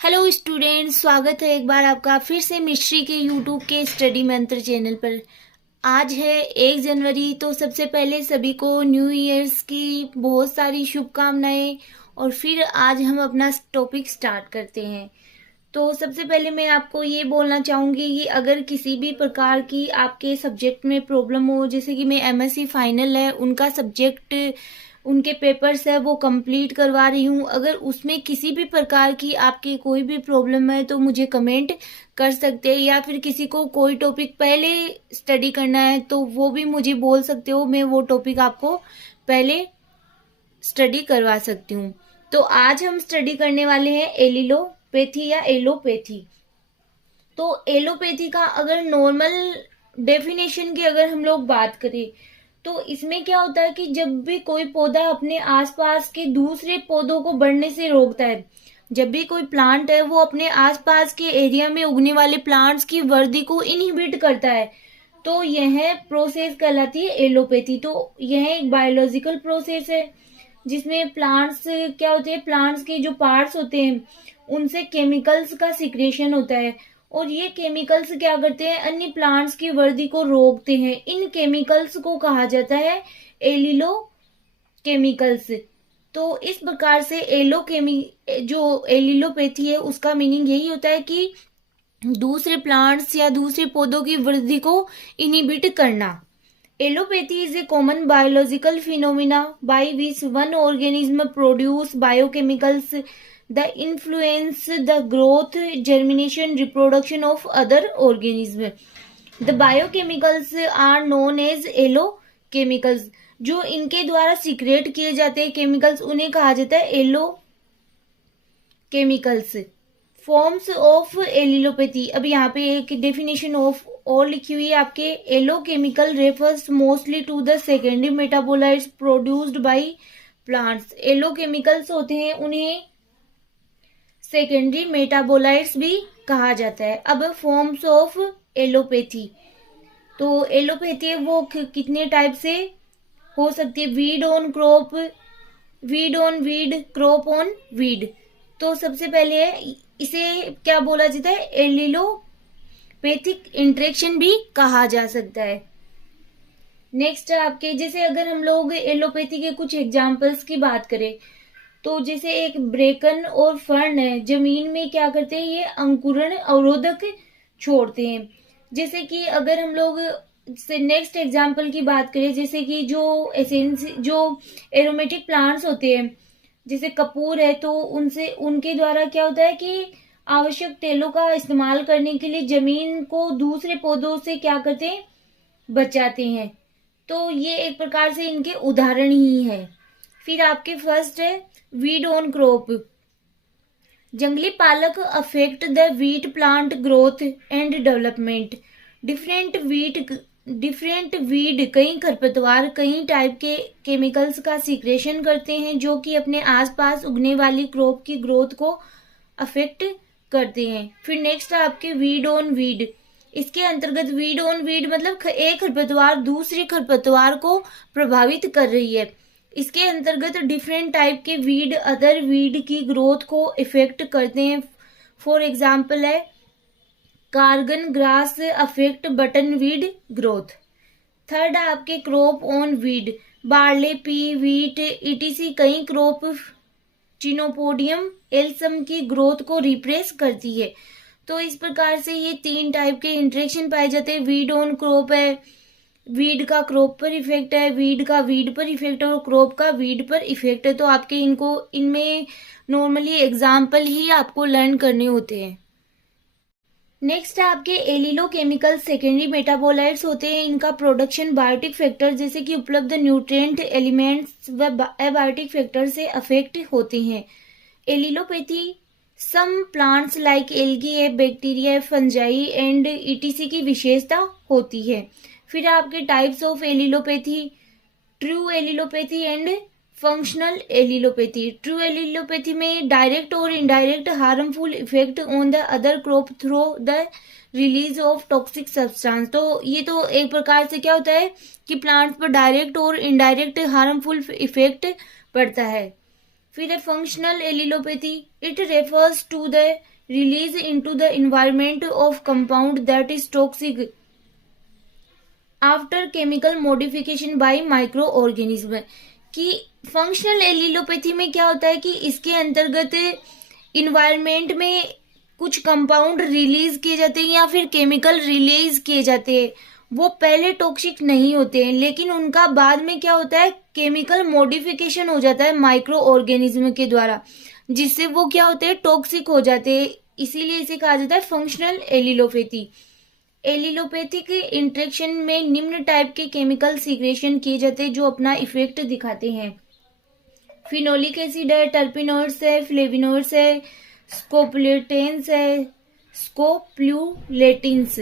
Hello students, स्वागत है एक बार आपका फिर से मिस्ट्री के यूट्यूब के स्टडी मंत्र चैनल पर। आज है 1 जनवरी, तो सबसे पहले सभी को न्यू ईयर्स की बहुत सारी शुभकामनाएं। और फिर आज हम अपना टॉपिक स्टार्ट करते हैं। तो सबसे पहले मैं आपको ये बोलना चाहूँगी कि अगर किसी भी प्रकार की आपके सब्जेक्ट में प्रॉब्लम हो, जैसे कि मैं एमएससी फाइनल है उनका सब्जेक्ट, उनके पेपर्स है वो कंप्लीट करवा रही हूँ, अगर उसमें किसी भी प्रकार की आपकी कोई भी प्रॉब्लम है तो मुझे कमेंट कर सकते हैं। या फिर किसी को कोई टॉपिक पहले स्टडी करना है तो वो भी मुझे बोल सकते हो, मैं वो टॉपिक आपको पहले स्टडी करवा सकती हूँ। तो आज हम स्टडी करने वाले हैं एलिलोपैथी या एलोपैथी। तो एलोपैथी का अगर नॉर्मल डेफिनेशन की अगर हम लोग बात करें तो इसमें क्या होता है कि जब भी कोई पौधा अपने आसपास के दूसरे पौधों को बढ़ने से रोकता है, जब भी कोई प्लांट है वो अपने आसपास के एरिया में उगने वाले प्लांट्स की वृद्धि को इनहिबिट करता है, तो यह प्रोसेस कहलाती है एलोपैथी। तो यह एक बायोलॉजिकल प्रोसेस है जिसमें प्लांट्स क्या होते हैं, प्लांट्स के जो पार्ट्स होते हैं उनसे केमिकल्स का सिक्रेशन होता है, और ये केमिकल्स क्या करते हैं, अन्य प्लांट्स की वृद्धि को रोकते हैं। इन केमिकल्स को कहा जाता है एलिलो केमिकल्स। तो इस प्रकार से जो एलिलोपैथी है उसका मीनिंग यही होता है कि दूसरे प्लांट्स या दूसरे पौधों की वृद्धि को इनहिबिट करना। Allopathy is a common biological phenomena by which one organism produce biochemicals the influence the growth, germination, reproduction of other organism. The biochemicals are known as एलोकेमिकल्स। जो इनके द्वारा सीक्रेट किए जाते हैं केमिकल्स उन्हें कहा जाता है allochemicals. Forms of allelopathy, अब यहाँ पे एक डेफिनेशन ऑफ और लिखी हुई है आपके। Allelochemical refers mostly to the secondary metabolites produced by plants. Allelochemicals होते हैं उन्हें सेकेंडरी मेटाबोलाइट्स भी कहा जाता है। अब फॉर्म्स ऑफ एलोपैथी, तो एलोपैथी वो कितने टाइप से हो सकती है, weed on crop, weed on weed, crop on weed. तो सबसे पहले है इसे क्या बोला जाता है, एलिलोपैथिक इंटरेक्शन भी कहा जा सकता है। नेक्स्ट आपके, जैसे अगर हम लोग एलोपैथी के कुछ एग्जांपल्स की बात करें तो जैसे एक ब्रेकन और फर्न है, जमीन में क्या करते हैं, ये अंकुरण अवरोधक छोड़ते हैं। जैसे कि अगर हम लोग से नेक्स्ट एग्जांपल की बात करें, जैसे कि जो एरोमेटिक प्लांट्स होते हैं जैसे कपूर है, तो उनसे उनके द्वारा क्या होता है कि आवश्यक तेलों का इस्तेमाल करने के लिए जमीन को दूसरे पौधों से क्या करते हैं, बचाते हैं। तो ये एक प्रकार से इनके उदाहरण ही है। फिर आपके फर्स्ट है वीड ऑन क्रॉप। जंगली पालक affect the wheat plant growth and development. Different weed कई खरपतवार कई टाइप के केमिकल्स का सीक्रेशन करते हैं जो कि अपने आसपास उगने वाली क्रॉप की ग्रोथ को अफेक्ट करते हैं। फिर नेक्स्ट है आपके वीड ऑन वीड। इसके अंतर्गत वीड ऑन वीड मतलब एक खरपतवार दूसरे खरपतवार को प्रभावित कर रही है। इसके अंतर्गत डिफरेंट टाइप के वीड अदर वीड की ग्रोथ को इफेक्ट करते हैं। फॉर एग्जाम्पल है cogon grass affect button weed growth. Third आपके crop on weed, barley, pea, wheat etc कई क्रॉप चिनोपोडियम एल्सम की ग्रोथ को रिप्रेस करती है। तो इस प्रकार से ये 3 टाइप के इंटरेक्शन पाए जाते हैं। वीड ऑन क्रॉप है, वीड का क्रॉप पर इफेक्ट है, वीड का वीड पर इफेक्ट है और क्रॉप का वीड पर इफेक्ट है। तो आपके इनमें नॉर्मली एग्जाम्पल ही आपको लर्न करने होते हैं। नेक्स्ट है आपके एलिलोकेमिकल सेकेंडरी मेटाबोलाइट्स होते हैं। इनका प्रोडक्शन बायोटिक फैक्टर जैसे कि उपलब्ध न्यूट्रिएंट एलिमेंट्स व एबायोटिक फैक्टर से अफेक्ट होते हैं। Allelopathy some plants like algae है, बैक्टीरिया, फंजाई एंड ईटीसी की विशेषता होती है। फिर आपके types of allelopathy, true allelopathy and functional allelopathy. True allelopathy में डायरेक्ट और indirect harmful effect on the other crop through the release of toxic substance. तो ये तो एक प्रकार से क्या होता है कि प्लांट्स पर डायरेक्ट और इनडायरेक्ट हार्मफुल इफेक्ट पड़ता है। फिर है functional allelopathy, it refers to the release into the environment of compound that is toxic after chemical modification by microorganism. कि फंक्शनल एलिलोपैथी में क्या होता है कि इसके अंतर्गत इन्वायरमेंट में कुछ कंपाउंड रिलीज किए जाते हैं या फिर केमिकल रिलीज किए जाते हैं, वो पहले टॉक्सिक नहीं होते हैं, लेकिन उनका बाद में क्या होता है, केमिकल मॉडिफिकेशन हो जाता है माइक्रो ऑर्गेनिज्म के द्वारा, जिससे वो क्या होते हैं, टॉक्सिक हो जाते हैं। इसीलिए इसे कहा जाता है फंक्शनल एलिलोपैथी। एलिलोपैथिक इंट्रेक्शन में निम्न टाइप के केमिकल सीक्रेशन किए जाते हैं जो अपना इफेक्ट दिखाते हैं। फिनोलिक एसिड है, टर्पिनोइड्स है, फ्लेविनोइड्स है, स्कोपुलेटेंस है, स्कोप्लूलेटिन्स।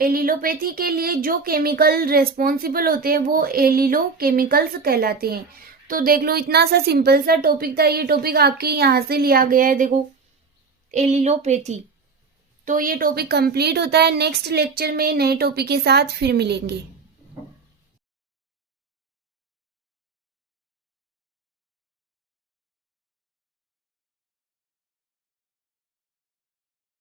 एलिलोपैथी के लिए जो केमिकल रेस्पॉन्सिबल होते हैं वो एलिलो केमिकल्स कहलाते हैं। तो देख लो, इतना सा सिंपल सा टॉपिक था, ये टॉपिक आपके यहाँ से लिया गया है, देखो एलिलोपैथी। तो ये टॉपिक कंप्लीट होता है। नेक्स्ट लेक्चर में नए टॉपिक के साथ फिर मिलेंगे।